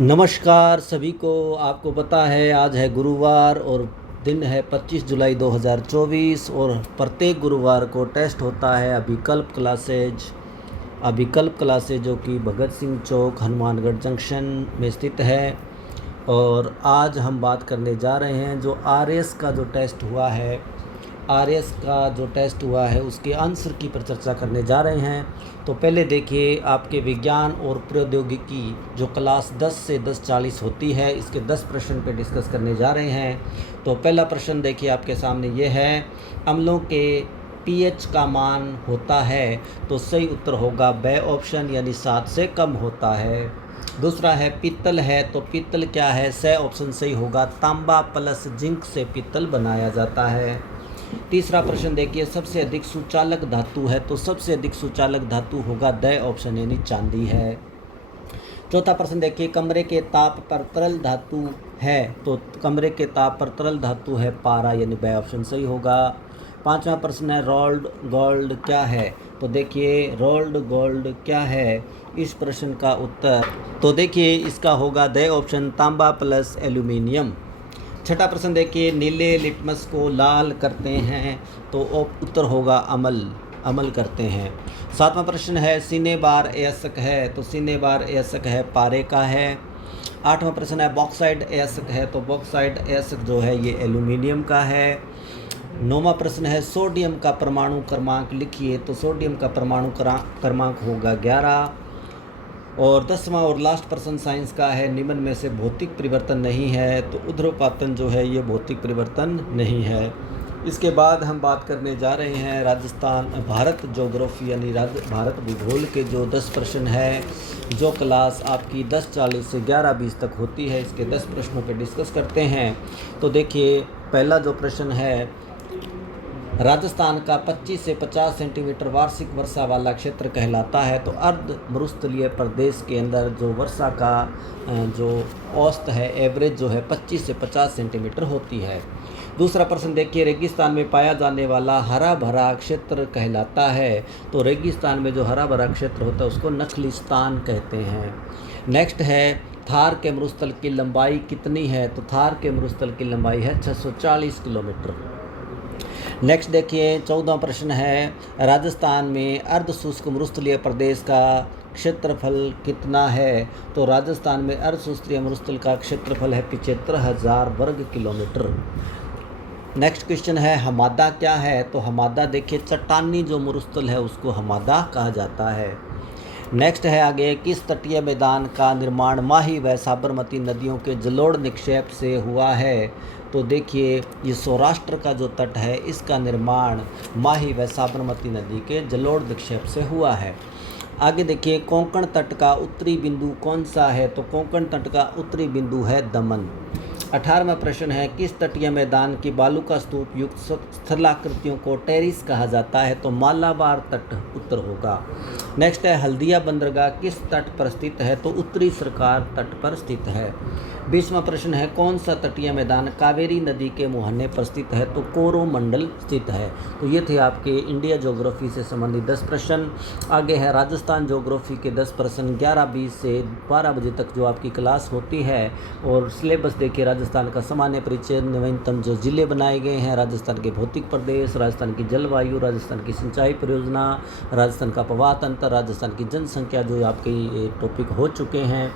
नमस्कार सभी को। आपको पता है आज है गुरुवार और दिन है 25 जुलाई 2024 और प्रत्येक गुरुवार को टेस्ट होता है अभिकल्प क्लासेज जो कि भगत सिंह चौक हनुमानगढ़ जंक्शन में स्थित है। और आज हम बात करने जा रहे हैं जो आरएस का जो टेस्ट हुआ है उसके आंसर की पर चर्चा करने जा रहे हैं। तो पहले देखिए आपके विज्ञान और प्रौद्योगिकी जो क्लास 10 से 10:40 होती है, इसके 10 प्रश्न पे डिस्कस करने जा रहे हैं। तो पहला प्रश्न देखिए आपके सामने ये है, अम्लों के पीएच का मान होता है, तो सही उत्तर होगा ब ऑप्शन यानी 7 से कम होता है। दूसरा है पीतल है, तो पीतल क्या है, स ऑप्शन सही होगा, तांबा प्लस जिंक से पीतल बनाया जाता है। तीसरा प्रश्न देखिए, सबसे अधिक सुचालक धातु है, तो सबसे अधिक सुचालक धातु होगा द ऑप्शन यानी चांदी है। चौथा प्रश्न देखिए, कमरे के ताप पर तरल धातु है, तो कमरे के ताप पर तरल धातु है पारा यानी ब ऑप्शन सही होगा। पांचवा प्रश्न है रोल्ड गोल्ड क्या है, तो देखिए रोल्ड गोल्ड क्या है, इस प्रश्न का उत्तर तो देखिए इसका होगा द ऑप्शन तांबा प्लस एल्यूमिनियम। छठा प्रश्न देखिए, नीले लिटमस को लाल करते हैं, तो उत्तर होगा अमल करते हैं। सातवां प्रश्न है सीने बार अयस्क है, तो सीने बार अयस्क है पारे का है। आठवां प्रश्न है बॉक्साइड अयस्क है, तो बॉक्साइड अयस्क जो है ये एल्यूमिनियम का है। नौवां प्रश्न है सोडियम का परमाणु क्रमांक लिखिए, तो सोडियम का परमाणु क्रमांक होगा 11। और 10वां और लास्ट प्रश्न साइंस का है, निम्न में से भौतिक परिवर्तन नहीं है, तो ऊर्ध्वपातन जो है ये भौतिक परिवर्तन नहीं है। इसके बाद हम बात करने जा रहे हैं भारत ज्योग्राफी यानी भारत भूगोल के जो 10 प्रश्न है, जो क्लास आपकी 10:40 से 11:20 तक होती है, इसके 10 प्रश्नों पे डिस्कस करते हैं। तो देखिए पहला जो प्रश्न है, राजस्थान का 25 से 50 सेंटीमीटर वार्षिक वर्षा वाला क्षेत्र कहलाता है, तो अर्ध मरुस्थलीय प्रदेश के अंदर जो वर्षा का जो औसत है एवरेज जो है 25 से 50 सेंटीमीटर होती है। दूसरा प्रश्न देखिए, रेगिस्तान में पाया जाने वाला हरा भरा क्षेत्र कहलाता है, तो रेगिस्तान में जो हरा भरा क्षेत्र होता है उसको नखलिस्तान कहते हैं। नेक्स्ट है थार के मरुस्थल की लंबाई कितनी है, तो थार के मरुस्थल की लंबाई है 640 किलोमीटर। नेक्स्ट देखिए 14वां प्रश्न है, राजस्थान में अर्ध शुष्क मरुस्थलीय प्रदेश का क्षेत्रफल कितना है, तो राजस्थान में अर्ध शुष्क मरुस्थल का क्षेत्रफल है 75,000 वर्ग किलोमीटर। नेक्स्ट क्वेश्चन है हमादा क्या है, तो हमादा देखिए चट्टानी जो मरुस्थल है उसको हमादा कहा जाता है। नेक्स्ट है आगे, किस तटीय मैदान का निर्माण माही व साबरमती नदियों के जलोढ़ निक्षेप से हुआ है, तो देखिए ये सौराष्ट्र का जो तट है इसका निर्माण माही व साबरमती नदी के जलोढ़ निक्षेप से हुआ है। आगे देखिए कोंकण तट का उत्तरी बिंदु कौन सा है, तो कोंकण तट का उत्तरी बिंदु है दमन। 18वां प्रश्न है, किस तटीय मैदान की बालू का स्तूप युक्त स्थलाकृतियों को टेरिस कहा जाता है, तो मालाबार तट उत्तर होगा। नेक्स्ट है हल्दिया बंदरगाह किस तट पर स्थित है, तो उत्तरी सरकार तट पर स्थित है। 20वां प्रश्न है, कौन सा तटीय मैदान कावेरी नदी के मुहाने पर स्थित है, तो कोरोमंडल स्थित है। तो ये थे आपके इंडिया ज्योग्राफी से संबंधित 10 प्रश्न। आगे है राजस्थान ज्योग्राफी के 10 प्रश्न 11:20 से 12 बजे तक जो आपकी क्लास होती है। और सिलेबस देखिए, राजस्थान का सामान्य परिचय, नवीनतम जो जिले बनाए गए हैं, राजस्थान के भौतिक प्रदेश, राजस्थान की जलवायु, राजस्थान की सिंचाई परियोजना, राजस्थान का प्रवाह तंत्र, राजस्थान की जनसंख्या जो आपके टॉपिक हो चुके हैं।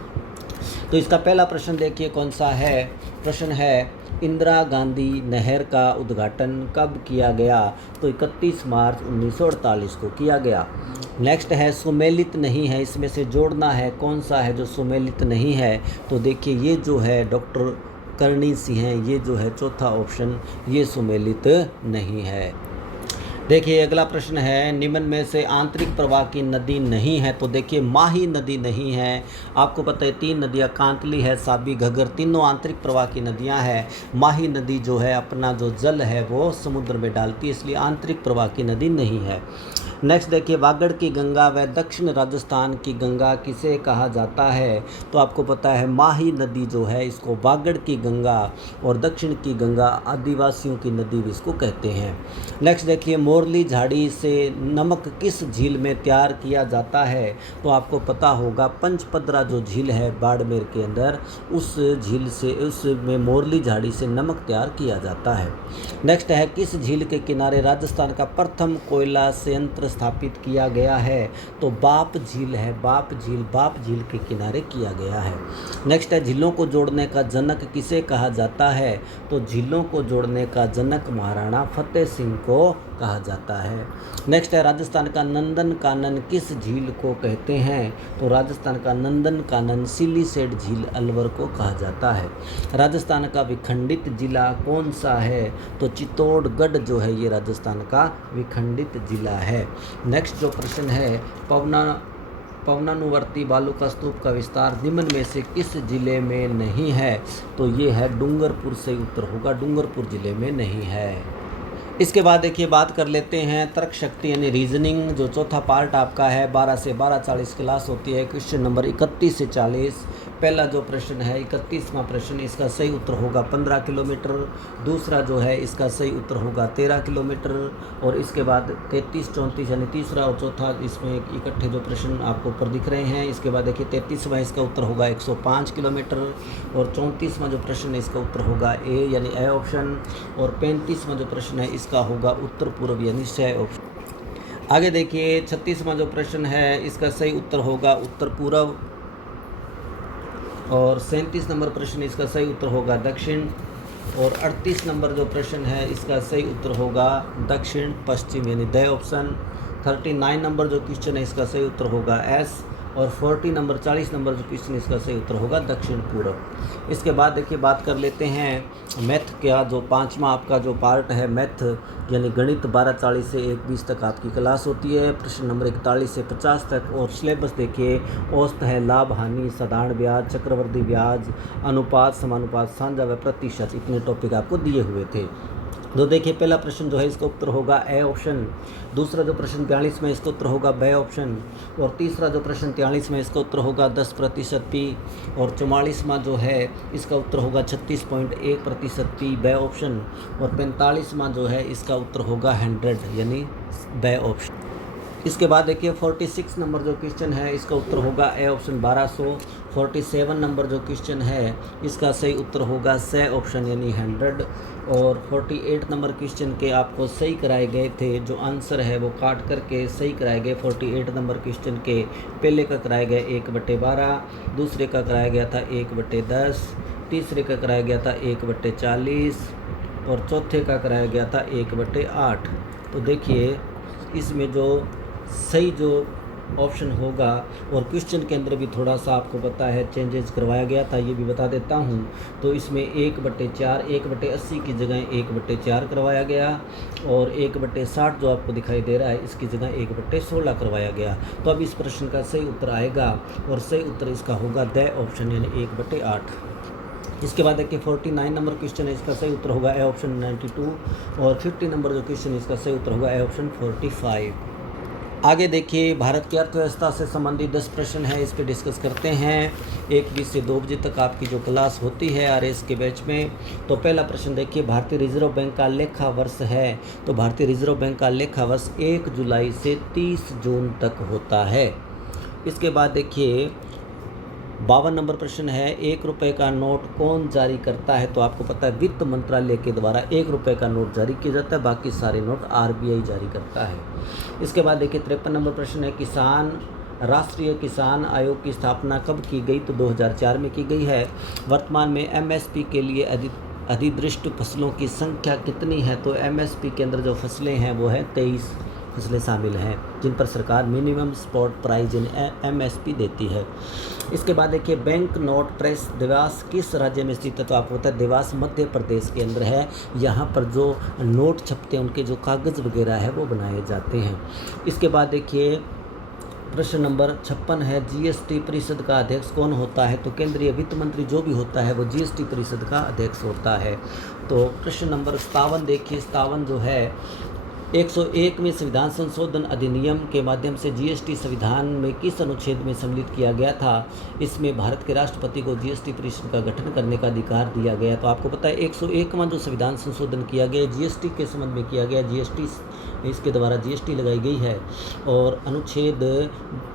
तो इसका पहला प्रश्न देखिए कौन सा है, प्रश्न है इंदिरा गांधी नहर का उद्घाटन कब किया गया, तो 31 मार्च 1948 को किया गया। नेक्स्ट है सुमेलित नहीं है, इसमें से जोड़ना है कौन सा है जो सुमेलित नहीं है, तो देखिए ये जो है डॉक्टर करणी सिंह हैं, ये जो है चौथा ऑप्शन ये सुमेलित नहीं है। देखिए अगला प्रश्न है, निम्न में से आंतरिक प्रवाह की नदी नहीं है, तो देखिए माही नदी नहीं है। आपको पता है 3 नदियाँ कांतली है, साबी, घग्गर, तीनों आंतरिक प्रवाह की नदियाँ हैं। माही नदी जो है अपना जो जल है वो समुद्र में डालती है, इसलिए आंतरिक प्रवाह की नदी नहीं है। नेक्स्ट देखिए वागड़ की गंगा व दक्षिण राजस्थान की गंगा किसे कहा जाता है, तो आपको पता है माही नदी जो है इसको वागड़ की गंगा और दक्षिण की गंगा आदिवासियों की नदी भी इसको कहते हैं। नेक्स्ट देखिए मोरली झाड़ी से नमक किस झील में तैयार किया जाता है? तो आपको पता होगा पंचपदरा जो झील है बाड़मेर के अंदर, उस झील से उसमें मोरली झाड़ी से नमक तैयार किया जाता है। नेक्स्ट है, किस झील के किनारे राजस्थान का प्रथम कोयला संयंत्र स्थापित किया गया है? तो बाप झील है, बाप झील के किनारे किया गया है। नेक्स्ट है, झीलों को जोड़ने का जनक किसे कहा जाता है? तो झीलों को जोड़ने का जनक महाराणा फतेह सिंह को कहा जाता है। नेक्स्ट है, राजस्थान का नंदन कानन किस झील को कहते हैं? तो राजस्थान का नंदन कानन सिलीसेट झील अलवर को कहा जाता है। राजस्थान का विखंडित जिला कौन सा है? तो चित्तौड़गढ़ जो है ये राजस्थान का विखंडित जिला है। नेक्स्ट जो प्रश्न है, पवनानुवर्ती बालू का स्तूप का विस्तार निम्न में से किस जिले में नहीं है? तो ये है डूंगरपुर से उत्तर होगा, डूंगरपुर जिले में नहीं है। इसके बाद देखिए बात कर लेते हैं तर्क शक्ति यानी रीजनिंग, जो चौथा पार्ट आपका है 12 से 12:40 क्लास होती है। क्वेश्चन नंबर 31 से 40। पहला जो प्रश्न है 31वां प्रश्न, इसका सही उत्तर होगा 15 किलोमीटर। दूसरा जो है इसका सही उत्तर होगा 13 किलोमीटर। और इसके बाद 33, 34 यानी तीसरा और चौथा इसमें इकट्ठे जो प्रश्न आपको ऊपर दिख रहे हैं। इसके बाद देखिए 33वां इसका उत्तर होगा 105 किलोमीटर। और 34वां जो प्रश्न है इसका उत्तर होगा ए यानी ए ऑप्शन। और 35वां जो प्रश्न है इसका होगा उत्तर पूर्व यानी स ऑप्शन। आगे देखिए 36वां जो प्रश्न है इसका सही उत्तर होगा उत्तर पूर्व। और 37 नंबर प्रश्न इसका सही उत्तर होगा दक्षिण। और 38 नंबर जो प्रश्न है इसका सही उत्तर होगा दक्षिण पश्चिम यानी द ऑप्शन। 39 नंबर जो क्वेश्चन है इसका सही उत्तर होगा एस। और 40 नंबर जो क्वेश्चन इसका सही उत्तर होगा दक्षिण पूर्व। इसके बाद देखिए बात कर लेते हैं मैथ का, जो 5वां आपका जो पार्ट है मैथ यानी गणित 12:40 से 1:20 तक आपकी क्लास होती है। प्रश्न नंबर 41 से 50 तक। और सिलेबस देखिए औसत है, लाभ हानि, साधारण ब्याज, चक्रवृद्धि ब्याज, अनुपात, समानुपात, साझा व प्रतिशत, इतने टॉपिक आपको दिए हुए थे। तो देखिए पहला प्रश्न जो है इसका उत्तर होगा ए ऑप्शन। दूसरा जो प्रश्न 42 में इसका उत्तर होगा बे ऑप्शन। और तीसरा जो प्रश्न 43 में इसका उत्तर होगा 10% पी। और 44वां जो है इसका उत्तर होगा 36.1% पी बे ऑप्शन। और 45वां जो है इसका उत्तर होगा 100 यानी बे ऑप्शन। इसके बाद देखिए 46 नंबर जो क्वेश्चन है इसका उत्तर होगा ए ऑप्शन 1200। 47 नंबर जो क्वेश्चन है इसका सही उत्तर होगा से ऑप्शन यानी 100। और 48 नंबर क्वेश्चन के आपको सही कराए गए थे, जो आंसर है वो काट करके सही कराए गए। 48 नंबर क्वेश्चन के पहले का कराया गया 1/12, दूसरे का कराया गया था 1/10, तीसरे का कराया गया था 1/40 और चौथे का कराया गया था 1/8। तो देखिए इसमें जो सही जो ऑप्शन होगा, और क्वेश्चन के अंदर भी थोड़ा सा आपको पता है चेंजेस करवाया गया था, ये भी बता देता हूँ। तो इसमें 1/4 1/80 की जगह 1/4 करवाया गया। और 1/60 जो आपको दिखाई दे रहा है इसकी जगह 1/16 करवाया गया। तो अब इस प्रश्न का सही उत्तर आएगा और सही उत्तर इसका होगा द ऑप्शन यानी 1/8। इसके बाद देखिए 49 नंबर क्वेश्चन है, इसका सही उत्तर होगा ए ऑप्शन 92। और 50 नंबर जो क्वेश्चन इसका सही उत्तर होगा ए ऑप्शन 45। आगे देखिए भारत की अर्थव्यवस्था से संबंधित 10 प्रश्न है, इस पर डिस्कस करते हैं। 1:20 से 2 बजे तक आपकी जो क्लास होती है आरएस के बैच में। तो पहला प्रश्न देखिए भारतीय रिजर्व बैंक का लेखा वर्ष है। तो भारतीय रिजर्व बैंक का लेखा वर्ष 1 जुलाई से 30 जून तक होता है। इसके बाद देखिए 52 नंबर प्रश्न है, 1 रुपये का नोट कौन जारी करता है? तो आपको पता है वित्त मंत्रालय के द्वारा 1 रुपये का नोट जारी किया जाता है, बाकी सारे नोट आरबीआई जारी करता है। इसके बाद देखिए 53 नंबर प्रश्न है, राष्ट्रीय किसान आयोग की स्थापना कब की गई? तो 2004 में की गई है। वर्तमान में एमएसपी के लिए अधिदृष्ट फसलों की संख्या कितनी है? तो एमएसपी के अंदर जो फसलें हैं वो है 23 फसलें शामिल हैं, जिन पर सरकार मिनिमम स्पॉट प्राइस एमएसपी देती है। इसके बाद देखिए बैंक नोट प्रेस देवास किस राज्य में स्थित है? तो आपको पता है देवास मध्य प्रदेश के अंदर है। यहाँ पर जो नोट छपते हैं उनके जो कागज़ वगैरह है वो बनाए जाते हैं। इसके बाद देखिए प्रश्न नंबर 56 है, जीएसटी परिषद का अध्यक्ष कौन होता है? तो केंद्रीय वित्त मंत्री जो भी होता है वो जीएसटी परिषद का अध्यक्ष होता है। तो प्रश्न नंबर 57 देखिए 57 जो है 101वें संविधान संशोधन अधिनियम के माध्यम से जीएसटी संविधान में किस अनुच्छेद में सम्मिलित किया गया था? इसमें भारत के राष्ट्रपति को जीएसटी परिषद का गठन करने का अधिकार दिया गया। तो आपको पता है 101वां जो संविधान संशोधन किया गया जीएसटी के संबंध में किया गया, जीएसटी इसके द्वारा जीएसटी लगाई गई है और अनुच्छेद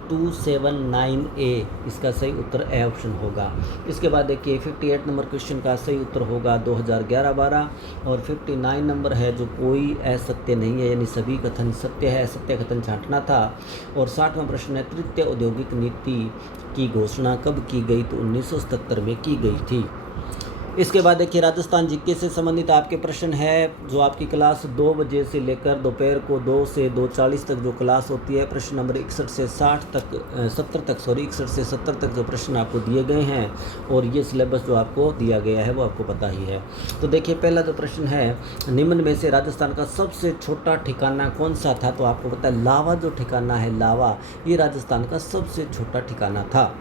279A इसका सही उत्तर ए ऑप्शन होगा। इसके बाद देखिए 58 नंबर क्वेश्चन का सही उत्तर होगा 2011-12 और 59 नंबर है जो कोई असत्य नहीं है, यानी सभी कथन सत्य है, असत्य कथन छांटना था। और 60वां प्रश्न है तृतीय औद्योगिक नीति की घोषणा कब की गई? तो 1977 में की गई थी। इसके बाद देखिए राजस्थान जीके से संबंधित आपके प्रश्न है जो आपकी क्लास 2 बजे से लेकर दोपहर को 2 से 2:40 तक जो क्लास होती है, प्रश्न नंबर 61 से 61 से 70 तक जो प्रश्न आपको दिए गए हैं और ये सिलेबस जो आपको दिया गया है वो आपको पता ही है। तो देखिए पहला जो प्रश्न है निम्न में से राजस्थान का सबसे छोटा ठिकाना कौन सा था? तो आपको पता है लावा जो ठिकाना है, लावा ये राजस्थान का सबसे छोटा ठिकाना था।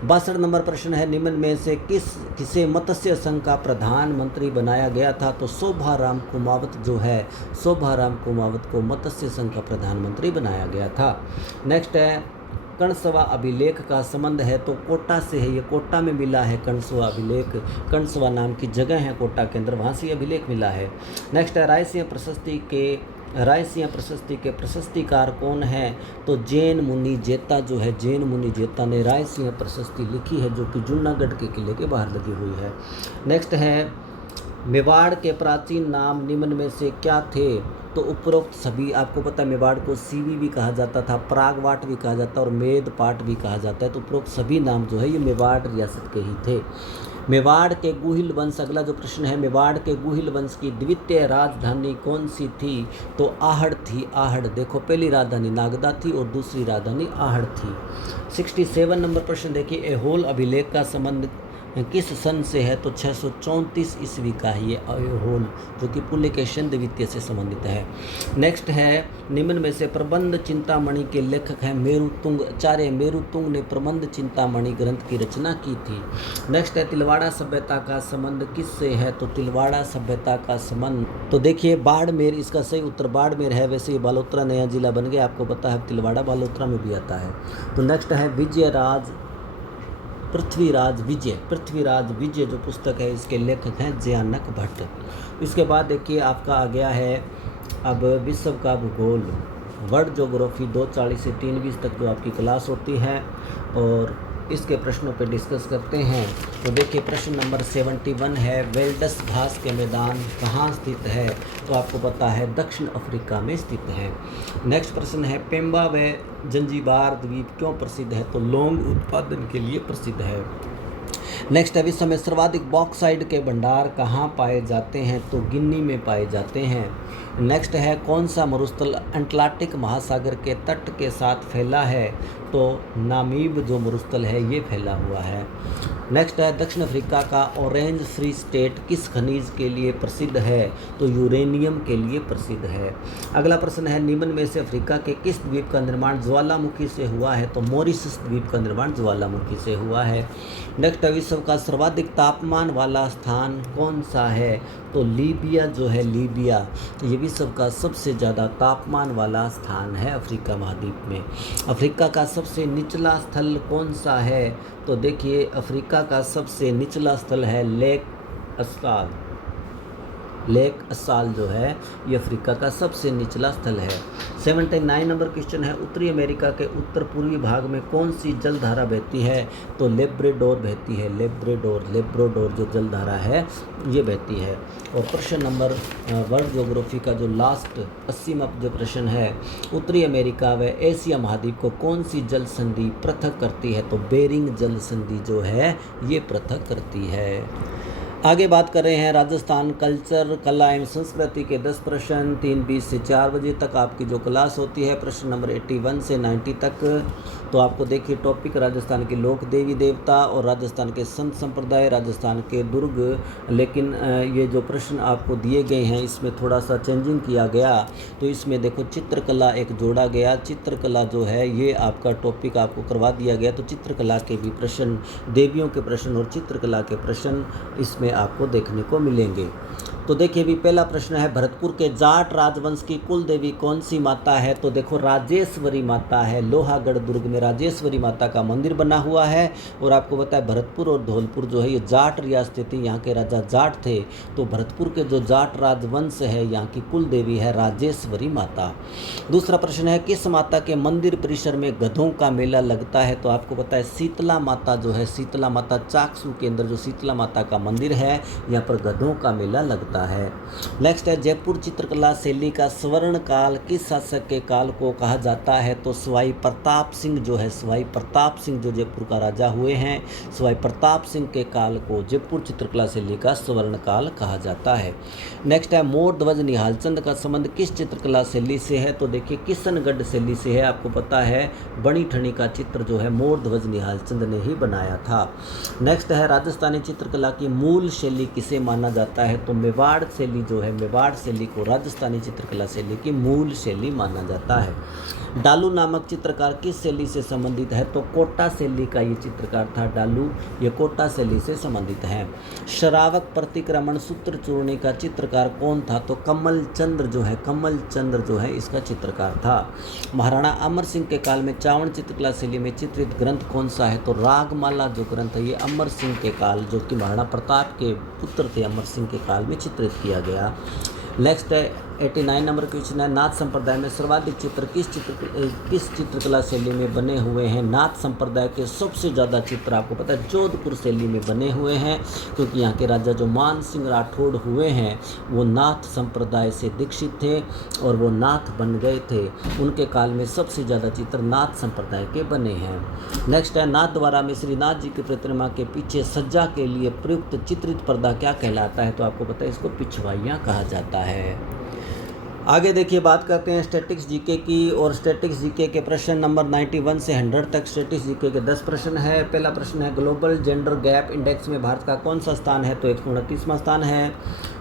62 नंबर प्रश्न है निम्न में से किसे मत्स्य संघ का प्रधानमंत्री बनाया गया था? तो शोभाराम कुमावत जो है, शोभाराम कुमावत को मत्स्य संघ का प्रधानमंत्री बनाया गया था। नेक्स्ट है कणसवा अभिलेख का संबंध है तो कोटा से है, ये कोटा में मिला है कणसवा अभिलेख, कणसवा नाम की जगह है कोटा के अंदर, वहाँ से अभिलेख मिला है। नेक्स्ट है रायसिंह प्रशस्ति के प्रशस्तिकार कौन है? तो जैन मुनि जेता जो है, जैन मुनि जेता ने रायसिंह प्रशस्ति लिखी है जो कि जूनागढ़ के किले के बाहर लगी हुई है। नेक्स्ट है मेवाड़ के प्राचीन नाम निम्न में से क्या थे? तो उपरोक्त सभी, आपको पता है मेवाड़ को सीवी भी कहा जाता था, प्रागवाट भी कहा जाता है और मेदपाट भी कहा जाता है। तो उपरोक्त सभी नाम जो है ये मेवाड़ रियासत के ही थे। मेवाड़ के गुहिल वंश, अगला जो प्रश्न है मेवाड़ के गुहिल वंश की द्वितीय राजधानी कौन सी थी? तो आहड़ थी, आहड़। देखो पहली राजधानी नागदा थी और दूसरी राजधानी आहड़ थी। 67 नंबर प्रश्न देखिए ऐहोल अभिलेख का संबंध किस सन से है? तो 634 ईस्वी का ही है ऐहोल जो कि पुलकेशिन द्वितीय से संबंधित है। नेक्स्ट है निम्न में से प्रबंध चिंतामणि के लेखक हैं मेरुतुंग, आचार्य मेरुतुंग ने प्रबंध चिंतामणि ग्रंथ की रचना की थी। नेक्स्ट है तिलवाड़ा सभ्यता का संबंध किससे है? तो तिलवाड़ा सभ्यता का संबंध, तो देखिए बाड़मेर इसका सही उत्तर बाड़मेर है। वैसे ये बालोतरा नया जिला बन गया, आपको पता है तिलवाड़ा बालोतरा में भी आता है। तो नेक्स्ट है पृथ्वीराज विजय जो पुस्तक है इसके लेखक हैं जयानक भट्ट। इसके बाद देखिए आपका आ गया है अब विश्व का भूगोल, वर्ल्ड ज्योग्राफी 2:40 से 3:20 तक जो आपकी क्लास होती है और इसके प्रश्नों पे डिस्कस करते हैं। तो देखिए प्रश्न नंबर 71 है वेल्डस घास के मैदान कहाँ स्थित है? तो आपको पता है दक्षिण अफ्रीका में स्थित है। नेक्स्ट प्रश्न है पेम्बा व जंजीबार द्वीप क्यों प्रसिद्ध है? तो लौंग उत्पादन के लिए प्रसिद्ध है। नेक्स्ट है विश्व में सर्वाधिक बॉक्साइट के भंडार कहाँ पाए जाते हैं? तो गिनी में पाए जाते हैं। नेक्स्ट है कौन सा मरुस्थल अटलांटिक महासागर के तट के साथ फैला है? तो नामीब जो मरुस्थल है ये फैला हुआ है। नेक्स्ट है दक्षिण अफ्रीका का ऑरेंज फ्री स्टेट किस खनिज के लिए प्रसिद्ध है? तो यूरेनियम के लिए प्रसिद्ध है। अगला प्रश्न है निम्न में से अफ्रीका के किस द्वीप का निर्माण ज्वालामुखी से हुआ है? तो मॉरिशस द्वीप का निर्माण ज्वालामुखी से हुआ है। नेक्स्ट है विश्व का सर्वाधिक तापमान वाला स्थान कौन सा है? तो लीबिया जो है, लीबिया ये विश्व का सबसे ज़्यादा तापमान वाला स्थान है अफ्रीका महाद्वीप में। अफ्रीका का सबसे निचला स्थल कौन सा है? तो देखिए अफ्रीका का सबसे निचला स्थल है लेक असाल जो है ये अफ्रीका का सबसे निचला स्थल है। 79 नंबर क्वेश्चन है उत्तरी अमेरिका के उत्तर पूर्वी भाग में कौन सी जलधारा बहती है? तो लेब्राडोर बहती है, लेब्राडोर जो जलधारा है ये बहती है। और प्रश्न नंबर वर्ल्ड ज्योग्राफी का जो लास्ट 80वां जो प्रश्न है उत्तरी अमेरिका व एशिया महाद्वीप को कौन सी जल संधि पृथक करती है? तो बेरिंग जल संधि जो है ये पृथक करती है। आगे बात कर रहे हैं राजस्थान कल्चर कला एवं संस्कृति के 10 प्रश्न 3:20 से 4 बजे तक आपकी जो क्लास होती है, प्रश्न नंबर 81 से 90 तक। तो आपको देखिए टॉपिक राजस्थान के लोक देवी देवता और राजस्थान के संत संप्रदाय, राजस्थान के दुर्ग। लेकिन ये जो प्रश्न आपको दिए गए हैं इसमें थोड़ा सा चेंजिंग किया गया। तो इसमें देखो चित्रकला एक जोड़ा गया, चित्रकला जो है ये आपका टॉपिक आपको करवा दिया गया। तो चित्रकला के भी प्रश्न, देवियों के प्रश्न और चित्रकला के प्रश्न इसमें आपको देखने को मिलेंगे। तो देखिए भी पहला प्रश्न है, भरतपुर के जाट राजवंश की कुल देवी कौन सी माता है? तो देखो राजेश्वरी माता है। लोहागढ़ दुर्ग में राजेश्वरी माता का मंदिर बना हुआ है। और आपको बताया भरतपुर और धौलपुर जो है ये जाट रियासतें थी, यहाँ के राजा जाट थे। तो भरतपुर के जो जाट राजवंश है यहाँ की कुल देवी है राजेश्वरी माता। दूसरा प्रश्न है, किस माता के मंदिर परिसर में गधों का मेला लगता है? तो आपको पता है शीतला माता जो है, शीतला माता चाकसू के अंदर जो शीतला माता का मंदिर है यहाँ पर गधों का मेला लगता है। नेक्स्ट है, जयपुर चित्रकला शैली का स्वर्ण काल किस शासक के काल को कहा जाता है? तो सवाई प्रताप सिंह जो है, सवाई प्रताप सिंह जो जयपुर का राजा हुए हैं, सवाई प्रताप सिंह के काल को जयपुर चित्रकला शैली का स्वर्ण काल कहा जाता है। नेक्स्ट है, मोर ध्वज निहालचंद का संबंध किस चित्रकला शैली से है? तो देखिए किशनगढ़ शैली से है। आपको पता है बड़ी ठनी का चित्र जो है मोर ध्वज निहालचंद ने ही बनाया था। नेक्स्ट है, राजस्थानी चित्रकला की मूल शैली किसे माना जाता है? तो मेवाड़ शैली जो है, मेवाड़ शैली को राजस्थानी चित्रकला शैली की मूल शैली माना जाता है। डालू नामक चित्रकार किस शैली से संबंधित है? तो कोटा शैली का ये चित्रकार था डालू, ये कोटा शैली से संबंधित है। श्रावक प्रतिक्रमण सूत्र चूर्णी का चित्रकार कौन था? तो कमल चंद्र जो है, कमल चंद्र जो है इसका चित्रकार था। महाराणा अमर सिंह के काल में चावड़ चित्रकला शैली में चित्रित ग्रंथ कौन सा है? तो रागमाला जो ग्रंथ है ये अमर सिंह के काल, जो कि महाराणा प्रताप के पुत्र थे, अमर सिंह के काल में चित्रित किया गया। नेक्स्ट है 89 नंबर क्वेश्चन है, नाथ संप्रदाय में सर्वाधिक चित्र किस चित्रकला शैली में बने हुए हैं? नाथ संप्रदाय के सबसे ज़्यादा चित्र आपको पता है जोधपुर शैली में बने हुए हैं, क्योंकि यहाँ के राजा जो मान सिंह राठौड़ हुए हैं वो नाथ संप्रदाय से दीक्षित थे और वो नाथ बन गए थे। उनके काल में सबसे ज़्यादा चित्र नाथ संप्रदाय के बने हैं। नेक्स्ट है, नाथ द्वारा में श्रीनाथ जी की प्रतिमा के पीछे सज्जा के लिए प्रयुक्त चित्रित पर्दा क्या कहलाता है? तो आपको पता है इसको पिछवाइयाँ कहा जाता है। आगे देखिए बात करते हैं स्टैटिक्स जीके की, और स्टैटिक्स जीके के प्रश्न नंबर 91 से 100 तक स्टैटिक्स जीके के 10 प्रश्न है। पहला प्रश्न है, ग्लोबल जेंडर गैप इंडेक्स में भारत का कौन सा स्थान है? तो 129वां स्थान है।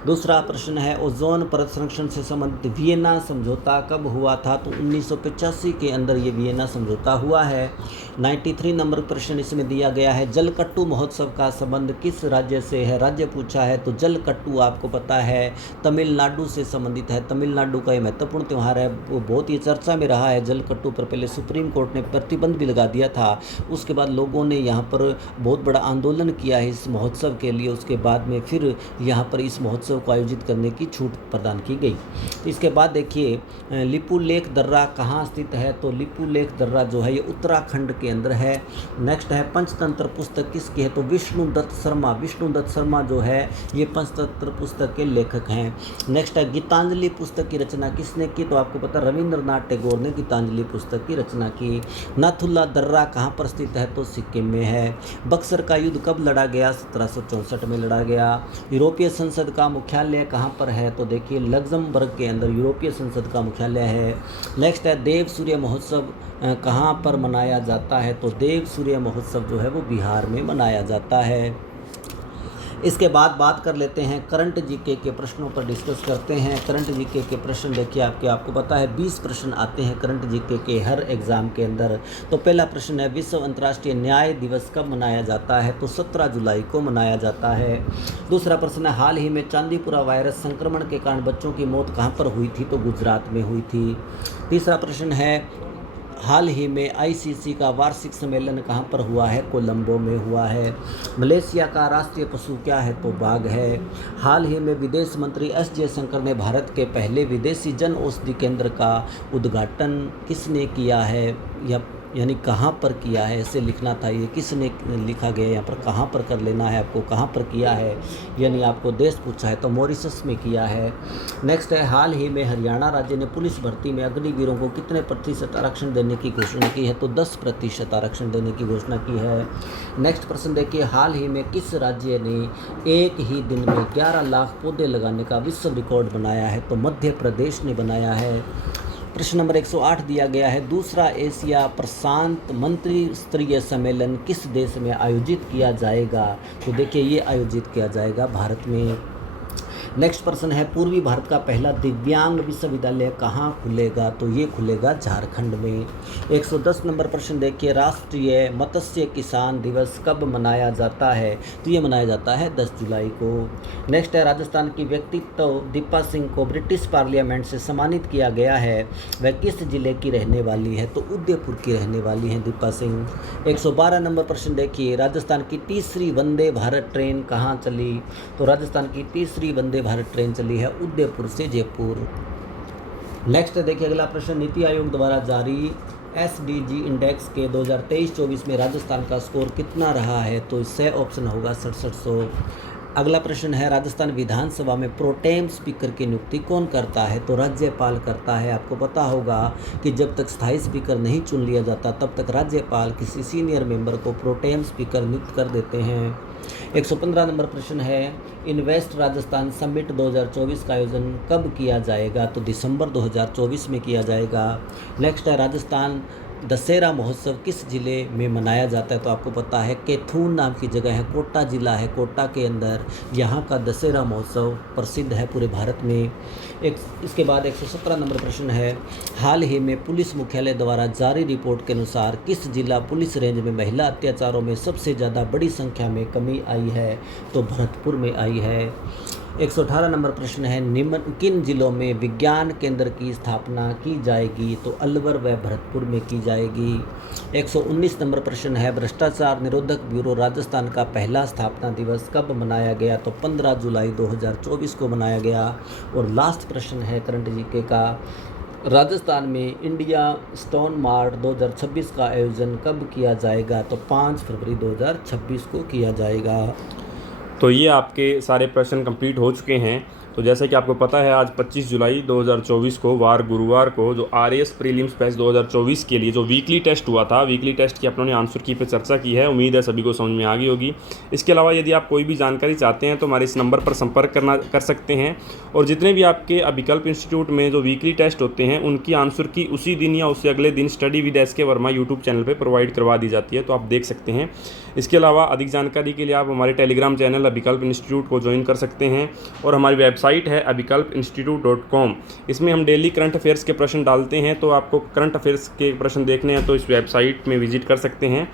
दूसरा प्रश्न है, ओजोन परत संरक्षण से संबंधित वियना समझौता कब हुआ था? तो 1985 के अंदर ये वियना समझौता हुआ है। 93 नंबर प्रश्न इसमें दिया गया है, जलकट्टू महोत्सव का संबंध किस राज्य से है? राज्य पूछा है तो जलकट्टू आपको पता है तमिलनाडु से संबंधित है। तमिलनाडु का ये महत्वपूर्ण त्यौहार है, वो बहुत ही चर्चा में रहा है। जलकट्टू पर पहले सुप्रीम कोर्ट ने प्रतिबंध भी लगा दिया था, उसके बाद लोगों ने यहाँ पर बहुत बड़ा आंदोलन किया है इस महोत्सव के लिए। उसके बाद में फिर यहाँ पर इस महोत्सव को आयोजित करने की छूट प्रदान की गई। इसके बाद देखिए लिपू लेक दर्रा कहाँ स्थित है? तो लिपू लेक दर्रा जो है ये उत्तराखंड के अंदर है। नेक्स्ट है, पंचतंत्र पुस्तक किसकी है? तो विष्णुदत्त शर्मा, विष्णुदत्त शर्मा जो है ये पंचतंत्र पुस्तक के लेखक हैं। नेक्स्ट है, गीतांजलि पुस्तक की रचना किसने की? तो आपको पता रविंद्रनाथ टैगोर ने गीतांजलि पुस्तक की रचना की। नाथुल्ला दर्रा कहाँ पर स्थित है? तो सिक्किम में है। बक्सर का युद्ध कब लड़ा गया? 1764 में लड़ा गया। यूरोपीय संसद का मुख्यालय कहाँ पर है? तो देखिए लग्जमबर्ग के अंदर यूरोपीय संसद का मुख्यालय है। नेक्स्ट है, देव सूर्य महोत्सव कहाँ पर मनाया जाता है? तो देव सूर्य महोत्सव जो है वो बिहार में मनाया जाता है। इसके बाद बात कर लेते हैं करंट जीके के प्रश्नों पर डिस्कस करते हैं। करंट जीके के प्रश्न देखिए आपको पता है 20 प्रश्न आते हैं करंट जीके के हर एग्ज़ाम के अंदर। तो पहला प्रश्न है, विश्व अंतर्राष्ट्रीय न्याय दिवस कब मनाया जाता है? तो 17 जुलाई को मनाया जाता है। दूसरा प्रश्न है, हाल ही में चांदीपुरा वायरस संक्रमण के कारण बच्चों की मौत कहाँ पर हुई थी? तो गुजरात में हुई थी। तीसरा प्रश्न है, हाल ही में आईसीसी का वार्षिक सम्मेलन कहाँ पर हुआ है? कोलंबो में हुआ है। मलेशिया का राष्ट्रीय पशु क्या है? तो बाघ है। हाल ही में विदेश मंत्री एस जयशंकर ने भारत के पहले विदेशी जन औषधि केंद्र का उद्घाटन किसने किया है? या यानी कहाँ पर किया है, ऐसे लिखना था, ये किसने लिखा गया यहाँ पर, कहाँ पर कर लेना है आपको, कहाँ पर किया है, यानी आपको देश पूछा है तो मॉरिशस में किया है। नेक्स्ट है, हाल ही में हरियाणा राज्य ने पुलिस भर्ती में अग्निवीरों को कितने प्रतिशत आरक्षण देने की घोषणा की है? तो 10% आरक्षण देने की घोषणा की है। नेक्स्ट प्रश्न देखिए, हाल ही में किस राज्य ने एक ही दिन में 11 लाख पौधे लगाने का विश्व रिकॉर्ड बनाया है? तो मध्य प्रदेश ने बनाया है। प्रश्न नंबर 108 दिया गया है, दूसरा एशिया प्रशांत मंत्री स्तरीय सम्मेलन किस देश में आयोजित किया जाएगा? तो देखिए ये आयोजित किया जाएगा भारत में। नेक्स्ट प्रश्न है, पूर्वी भारत का पहला दिव्यांग विश्वविद्यालय कहाँ खुलेगा? तो ये खुलेगा झारखंड में। 110 नंबर प्रश्न देखिए, राष्ट्रीय मत्स्य किसान दिवस कब मनाया जाता है? तो ये मनाया जाता है 10 जुलाई को। नेक्स्ट है, राजस्थान की व्यक्तित्व दीपा सिंह को ब्रिटिश पार्लियामेंट से सम्मानित किया गया है, वह किस जिले की रहने वाली है? तो उदयपुर की रहने वाली है दीपा सिंह। 112 नंबर प्रश्न देखिए, राजस्थान की तीसरी वंदे भारत ट्रेन कहाँ चली? तो राजस्थान की तीसरी वंदे भारत ट्रेन चली है उदयपुर से जयपुर। नेक्स्ट देखिए अगला प्रश्न, नीति आयोग द्वारा जारी SDG इंडेक्स के 2023-24 में राजस्थान का स्कोर कितना रहा है? तो इससे ऑप्शन होगा 6700। अगला प्रश्न है, राजस्थान विधानसभा में प्रोटेम स्पीकर की नियुक्ति कौन करता है? तो राज्यपाल करता है। आपको पता होगा कि जब तक स्थायी स्पीकर नहीं चुन लिया जाता तब तक राज्यपाल किसी सीनियर मेंबर को प्रोटेम स्पीकर नियुक्त कर देते हैं। 115 नंबर प्रश्न है, इन्वेस्ट राजस्थान समिट 2024 का आयोजन कब किया जाएगा? तो दिसंबर 2024 में किया जाएगा। नेक्स्ट है, राजस्थान दशहरा महोत्सव किस ज़िले में मनाया जाता है? तो आपको पता है कैथून नाम की जगह है, कोटा ज़िला है, कोटा के अंदर यहाँ का दशहरा महोत्सव प्रसिद्ध है पूरे भारत में। इसके बाद 117 नंबर प्रश्न है, हाल ही में पुलिस मुख्यालय द्वारा जारी रिपोर्ट के अनुसार किस जिला पुलिस रेंज में महिला अत्याचारों में सबसे ज़्यादा बड़ी संख्या में कमी आई है? तो भरतपुर में आई है। 118 नंबर प्रश्न है, निम्न किन जिलों में विज्ञान केंद्र की स्थापना की जाएगी? तो अलवर व भरतपुर में की जाएगी। 119 नंबर प्रश्न है, भ्रष्टाचार निरोधक ब्यूरो राजस्थान का पहला स्थापना दिवस कब मनाया गया? तो 15 जुलाई 2024 को मनाया गया। और लास्ट प्रश्न है करंट जीके का, राजस्थान में इंडिया स्टोन मार्ट 2026 का आयोजन कब किया जाएगा? तो 5 फरवरी 2026 को किया जाएगा। तो ये आपके सारे प्रश्न कंप्लीट हो चुके हैं। तो जैसे कि आपको पता है, आज 25 जुलाई 2024 को वार गुरुवार को जो RAS प्रीलिम्स बैच 2024 के लिए जो वीकली टेस्ट हुआ था, वीकली टेस्ट की अपनों ने आंसर की पे चर्चा की है। उम्मीद है सभी को समझ में आ गई होगी। इसके अलावा यदि आप कोई भी जानकारी चाहते हैं तो हमारे इस नंबर पर संपर्क कर सकते हैं। और जितने भी आपके अभिकल्प इंस्टीट्यूट में जो वीकली टेस्ट होते हैं उनकी आंसर की उसी दिन या उससे अगले दिन study with SK Verma YouTube channel पर प्रोवाइड करवा दी जाती है, तो आप देख सकते हैं। इसके अलावा अधिक जानकारी के लिए आप हमारे टेलीग्राम चैनल अभिकल्प इंस्टीट्यूट को ज्वाइन कर सकते हैं। और हमारी वेबसाइट है abhikalpinstitute.com। इसमें हम डेली करंट अफेयर्स के प्रश्न डालते हैं, तो आपको करंट अफेयर्स के प्रश्न देखने हैं तो इस वेबसाइट में विजिट कर सकते हैं।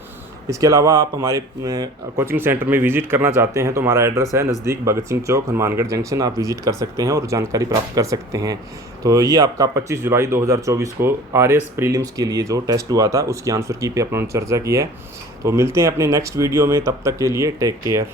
इसके अलावा आप हमारे कोचिंग सेंटर में विजिट करना चाहते हैं तो हमारा एड्रेस है नज़दीक भगत सिंह चौक, हनुमानगढ़ जंक्शन। आप विजिट कर सकते हैं और जानकारी प्राप्त कर सकते हैं। तो ये आपका 25 जुलाई 2024 को RAS प्रीलिम्स के लिए जो टेस्ट हुआ था उसकी आंसर की पे अपना चर्चा की है। तो मिलते हैं अपने नेक्स्ट वीडियो में, तब तक के लिए टेक केयर।